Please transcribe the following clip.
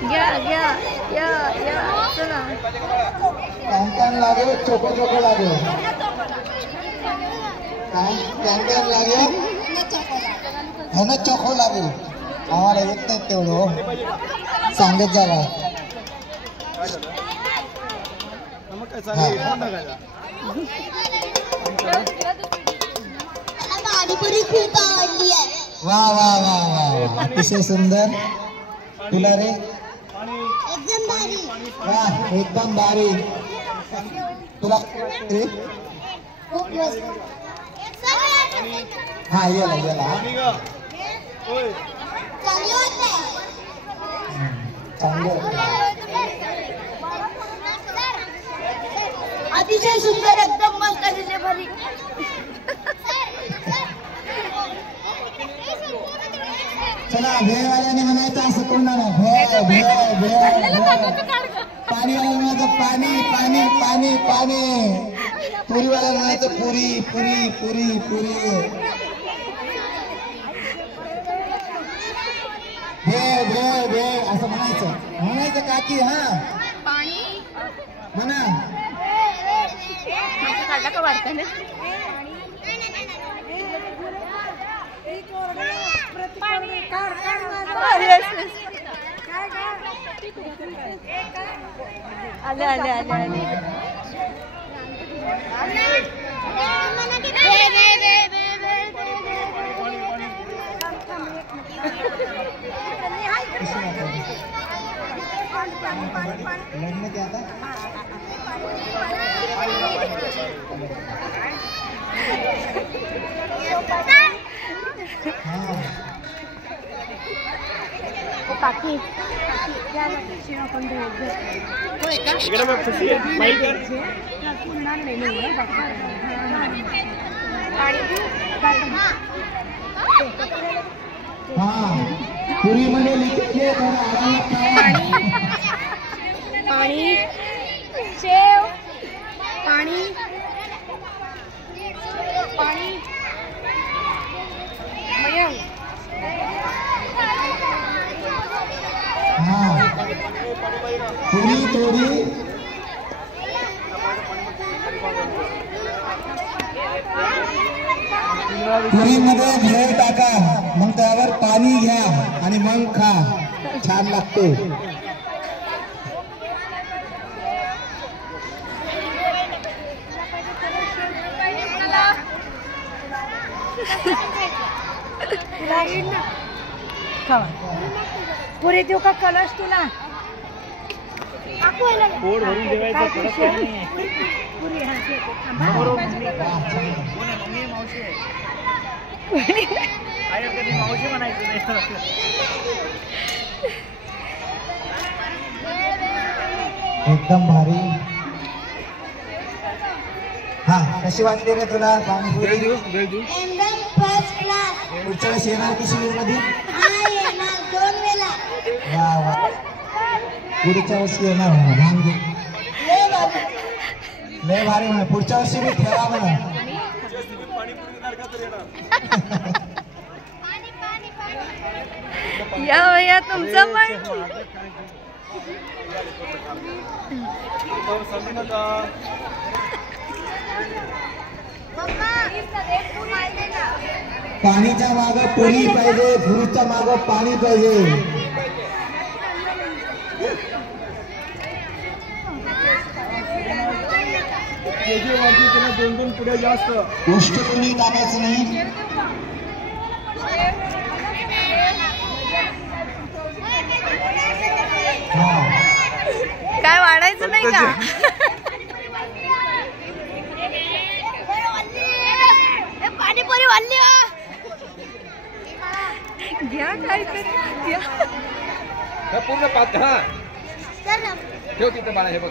घ्या घ्या या या चला कॅन लागेल चोको चोको लागेल कॅन लागेल ह्यानं चोको लागेल आम्हाला येत नाही तेवढं सांगत झाला पाणीपुरी खूप आवडली आहे वा वा वा वा अतिशय सुंदर तुला रे एकदम भारी वा एकदम भारी तुला रे हा येला येला चांगलं अतिशय सुंदर एकदम मस्त अतिशय भारी चला भेळवाल्याने म्हणायचं असं कोणाला भेळ भेळ भेळ पाणीवाला म्हणायचं पाणी पाणी पाणी पाणी पुरीवाला म्हणायचं पुरी पुरी पुरी पुरी भेळ भेळ भेळ असं म्हणायचं म्हणायचं काकी हा पाणी म्हणा काढला का वाटतं ना आले आले आले आले लग्न क्या था काकी पुरी मध्ये लिखितले पाणी शेव पाणी पाणी मयंक पुरी थोडी पुरीमध्ये भेळ टाका मग त्यावर पाणी घ्या आणि मग खा छान लागते पुरी देऊ का कलश तुला पोट भरून जेवायचं खरंच काही नाही पुरी मम्मी मावशी आहे काय कधी मावशी म्हणायचं नाही एकदम भारी हा कशी वाटली रे तुला पाणीपुरी एकदम फर्स्ट क्लास पुढच्या वेळेस येणार की शिबिरमध्ये दोन वेळा वा वा पुढच्या वर्षी येणार म्हणा भांग लय भारी म्हणा पुढच्या वर्षी मी ठेवा म्हणा या भैया तुमचं पण पाणीच्या मागं पुरी पाहिजे पुरीच्या मागं पाणी पाहिजे दोन दोन पुढे जास्त गोष्ट कोणी टाकायचं नाही काय वाढायचं नाही का पाणीपुरी वाढली घ्या काहीतरी घ्या पूर्ण पाच हा ठेव तिथं बाळा हे बघ